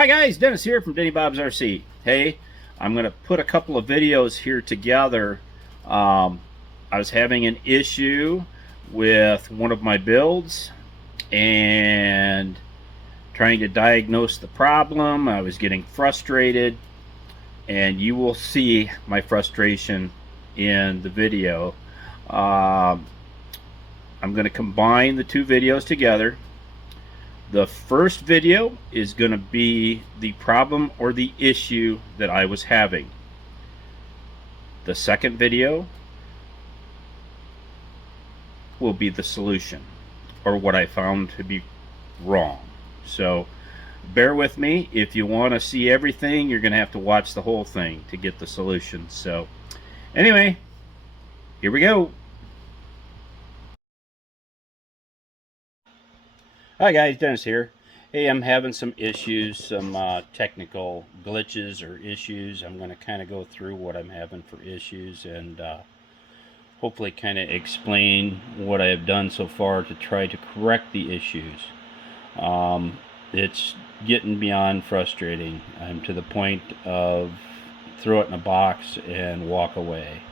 Hi guys, Dennis here from Denny Bob's RC. Hey, I'm going to put a couple of videos here together. I was having an issue with one of my builds and trying to diagnose the problem. I was getting frustrated, and you will see my frustration in the video. I'm going to combine the two videos together. The first video is going to be the problem or the issue that I was having. The second video will be the solution, or what I found to be wrong. So bear with me. If you want to see everything, you're going to have to watch the whole thing to get the solution. So anyway, here we go. Hi guys, Dennis here. Hey, I'm having some issues, some technical glitches or issues. I'm going to kind of go through what I'm having for issues and hopefully kind of explain what I have done so far to try to correct the issues. It's getting beyond frustrating. I'm to the point of throw it in a box and walk away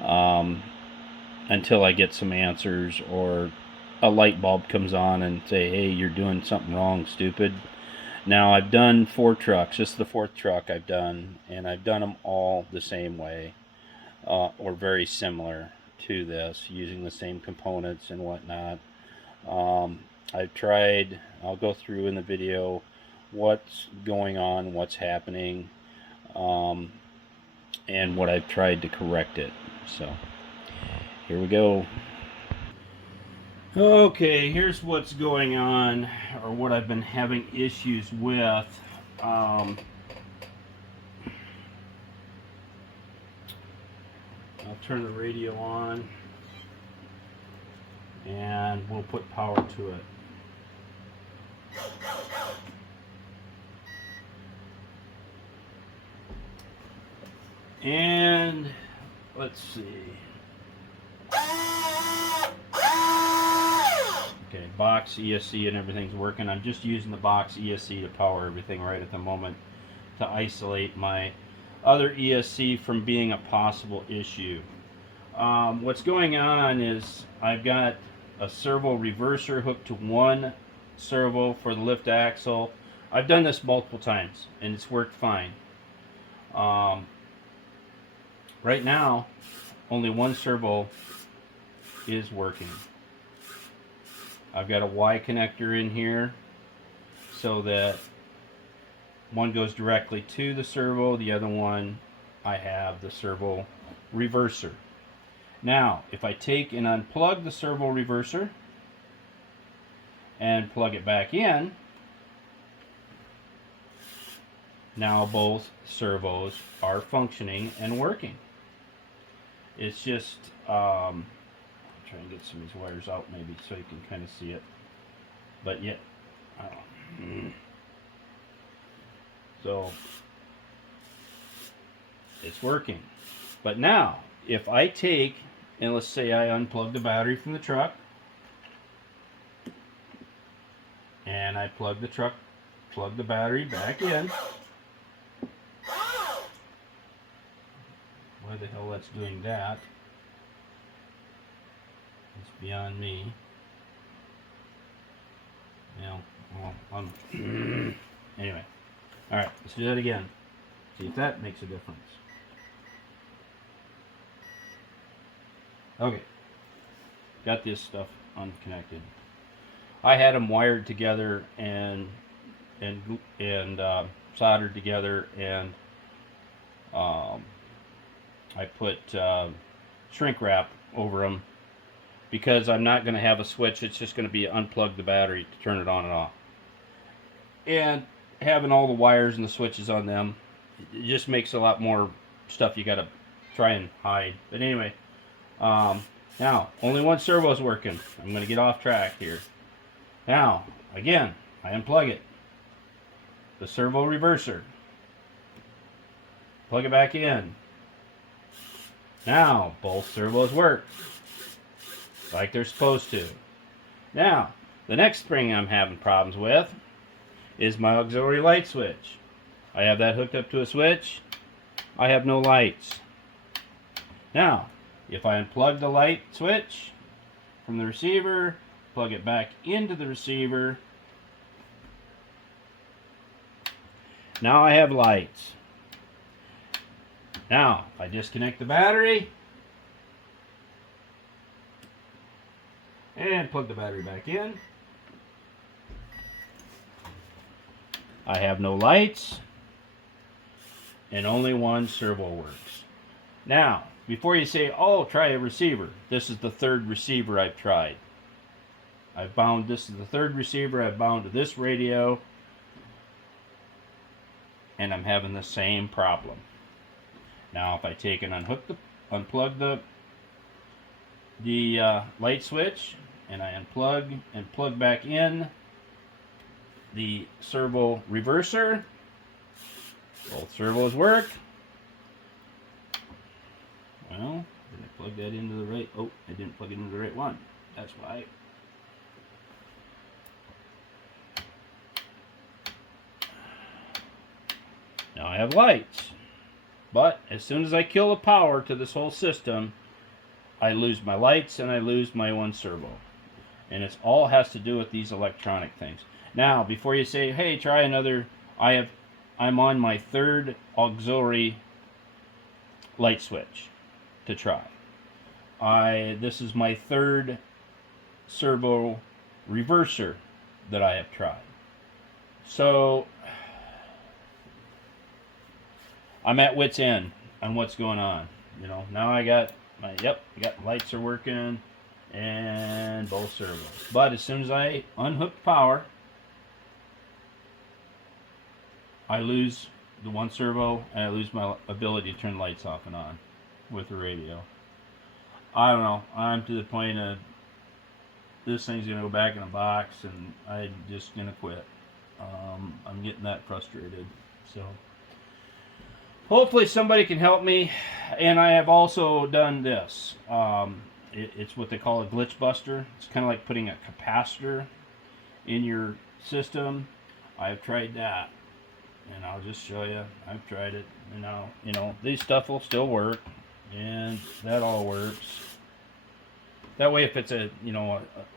until I get some answers, or a light bulb comes on and say, hey, you're doing something wrong, stupid. Now, I've done 4 trucks. This is the 4th truck I've done, and I've done them all the same way, or very similar to this, using the same components and whatnot. I've tried, I'll go through in the video what's going on, what's happening, and what I've tried to correct it. So here we go. Okay, here's what's going on, or what I've been having issues with. I'll turn the radio on and we'll put power to it. And let's see. Okay, box ESC and everything's working. I'm just using the box ESC to power everything right at the moment to isolate my other ESC from being a possible issue. What's going on is I've got a servo reverser hooked to one servo for the lift axle. I've done this multiple times and it's worked fine. Right now, only one servo is working. I've got a Y connector in here so that one goes directly to the servo, the other one I have the servo reverser. Now, if I take and unplug the servo reverser and plug it back in, now both servos are functioning and working. It's just try and get some of these wires out maybe so you can kind of see it, but yeah, so it's working. But now if I take and let's say I unplug the battery from the truck and I plug the battery back in, why the hell that's doing that? It's beyond me. You know, well, anyway. Alright, let's do that again. See if that makes a difference. Okay. Got this stuff unconnected. I had them wired together and soldered together, and I put shrink wrap over them, because I'm not going to have a switch. It's just going to be unplug the battery to turn it on and off. And having all the wires and the switches on them, it just makes a lot more stuff you got to try and hide. But anyway, now only one servo is working. I'm going to get off track here. Now, again, I unplug it. The servo reverser. Plug it back in. Now, both servos work like they're supposed to. Now, the next thing I'm having problems with is my auxiliary light switch. I have that hooked up to a switch. I have no lights. Now, if I unplug the light switch from the receiver, plug it back into the receiver, now I have lights. Now, if I disconnect the battery and plug the battery back in, I have no lights and only one servo works. Now, before you say, oh, try a receiver, this is the third receiver I've tried. This is the third receiver I've bound to this radio, and I'm having the same problem. Now, if I take and unplug the light switch, and I unplug and plug back in the servo reverser, both servos work. Well, did I plug that into the right? Oh, I didn't plug it into the right one. That's why. Now I have lights. But as soon as I kill the power to this whole system, I lose my lights and I lose my one servo. And it all has to do with these electronic things. Now, before you say, hey, try another, I'm on my third auxiliary light switch to try. This is my third servo reverser that I have tried. So I'm at wit's end on what's going on. You know, now I got my, lights are working and both servos. But as soon as I unhook power, I lose the one servo and I lose my ability to turn lights off and on with the radio. I don't know. I'm to the point of this thing's gonna go back in a box and I'm just gonna quit. I'm getting that frustrated. So hopefully somebody can help me. And I have also done this. It's what they call a glitch buster. It's kind of like putting a capacitor in your system. I've tried that, and I'll just show you. I've tried it, and now, you know, these stuff will still work, and that all works. That way, if it's a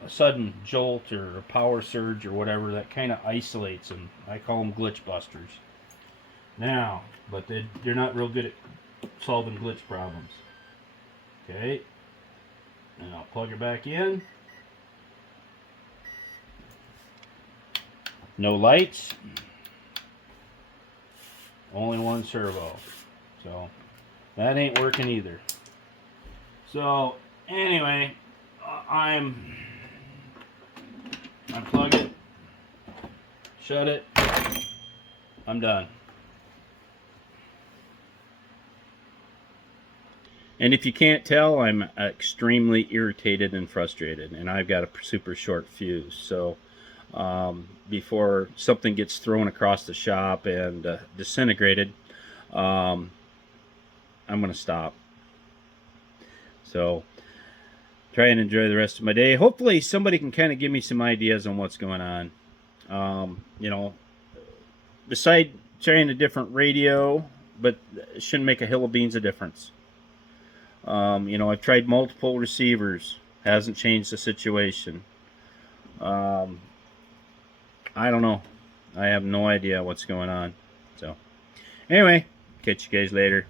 sudden jolt or a power surge or whatever, that kind of isolates them. I call them glitch busters. Now, but they're not real good at solving glitch problems. Okay, and I'll plug it back in. No lights, only one servo, so that ain't working either. So anyway, unplug it, shut it, I'm done. And if you can't tell, I'm extremely irritated and frustrated, and I've got a super short fuse. So before something gets thrown across the shop and disintegrated, I'm going to stop. So try and enjoy the rest of my day. Hopefully somebody can kind of give me some ideas on what's going on. You know, beside trying a different radio, but it shouldn't make a hill of beans of difference. You know, I've tried multiple receivers, hasn't changed the situation. I don't know. I have no idea what's going on. So anyway, catch you guys later.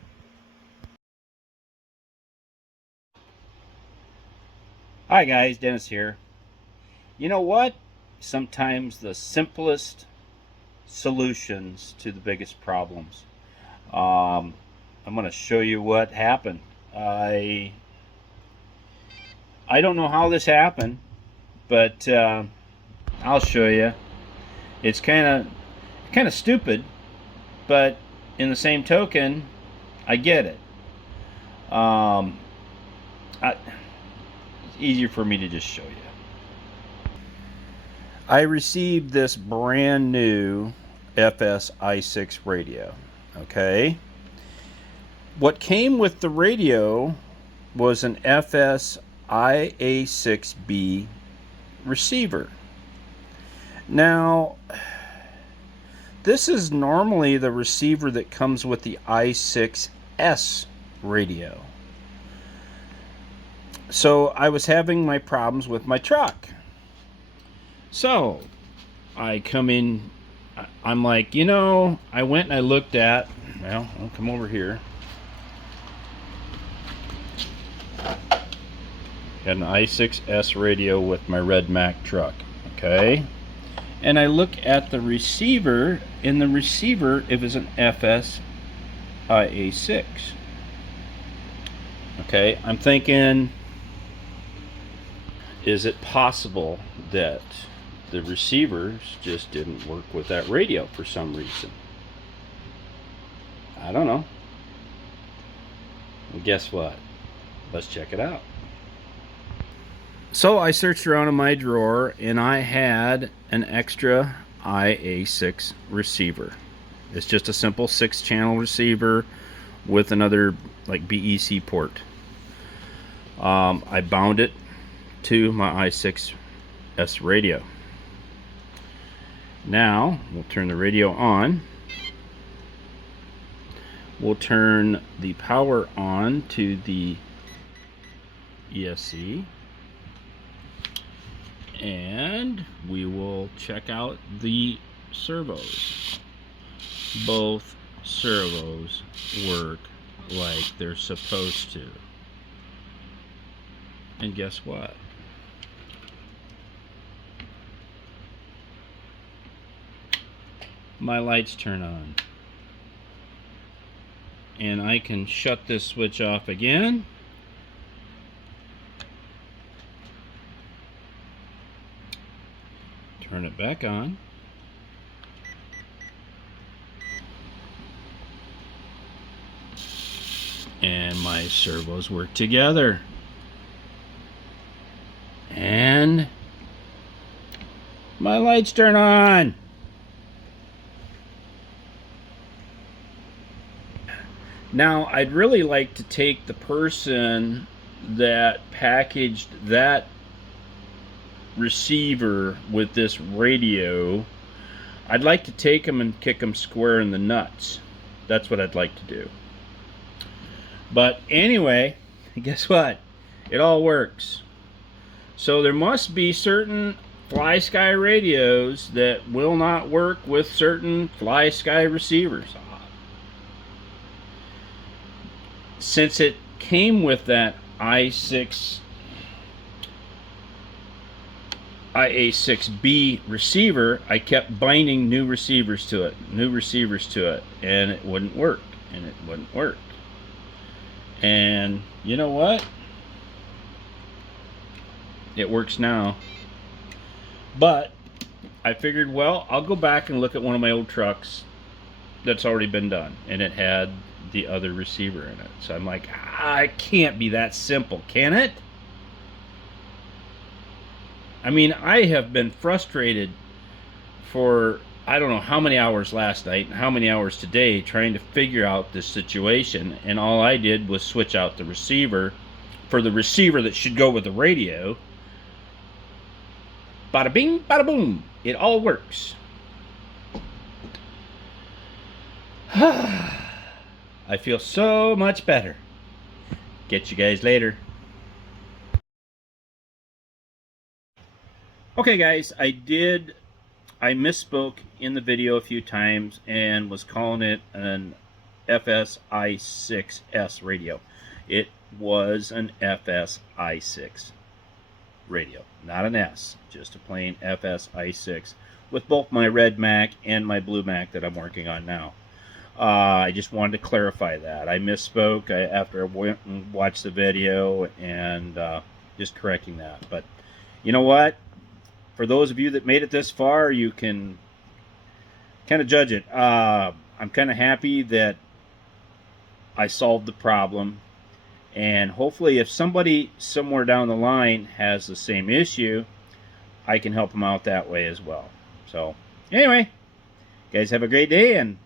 Hi guys, Dennis here. You know what? Sometimes the simplest solutions to the biggest problems. I'm going to show you what happened. I don't know how this happened, but I'll show you. It's kind of stupid, but in the same token, I get it. It's easier for me to just show you. I received this brand new FS i6 radio. Okay. What came with the radio was an FS IA6B receiver. Now, This is normally the receiver that comes with the i6S radio. So I was having my problems with my truck. So I come in, I'm like, you know, I went and I looked at, well, I'll come over here. Got an i6S radio with my red Mack truck, okay? And I look at the receiver, and the receiver, it was an FS IA6. Okay, I'm thinking, is it possible that the receivers just didn't work with that radio for some reason? I don't know. Well, guess what? Let's check it out. So I searched around in my drawer and I had an extra IA6 receiver. It's just a simple 6-channel receiver with another like BEC port. I bound it to my i6S radio. Now we'll turn the radio on. We'll turn the power on to the ESC. And we will check out the servos. Both servos work like they're supposed to. And guess what? My lights turn on. And I can shut this switch off again. Turn it back on. And my servos work together. And my lights turn on. Now, I'd really like to take the person that packaged that receiver with this radio, I'd like to take them and kick them square in the nuts. That's what I'd like to do. But anyway, guess what? It all works. So there must be certain fly sky radios that will not work with certain fly sky receivers. Since it came with that IA6B receiver, I kept binding new receivers to it, and it wouldn't work, and you know what? It works now. But I figured, well, I'll go back and look at one of my old trucks that's already been done, and it had the other receiver in it. So I'm like, it can't be that simple, can it? I mean, I have been frustrated for I don't know how many hours last night and how many hours today trying to figure out this situation, and all I did was switch out the receiver for the receiver that should go with the radio. Bada bing, bada boom. It all works. I feel so much better. Get you guys later. Okay guys, I misspoke in the video a few times and was calling it an FSI6S radio. It was an FSI6 radio, not an S, just a plain FSI6 with both my red Mack and my blue Mack that I'm working on now. I just wanted to clarify that. I misspoke after I went and watched the video, and just correcting that. But you know what? For those of you that made it this far, you can kind of judge it. I'm kind of happy that I solved the problem, and hopefully if somebody somewhere down the line has the same issue, I can help them out that way as well. So anyway, guys, have a great day, and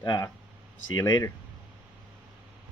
see you later.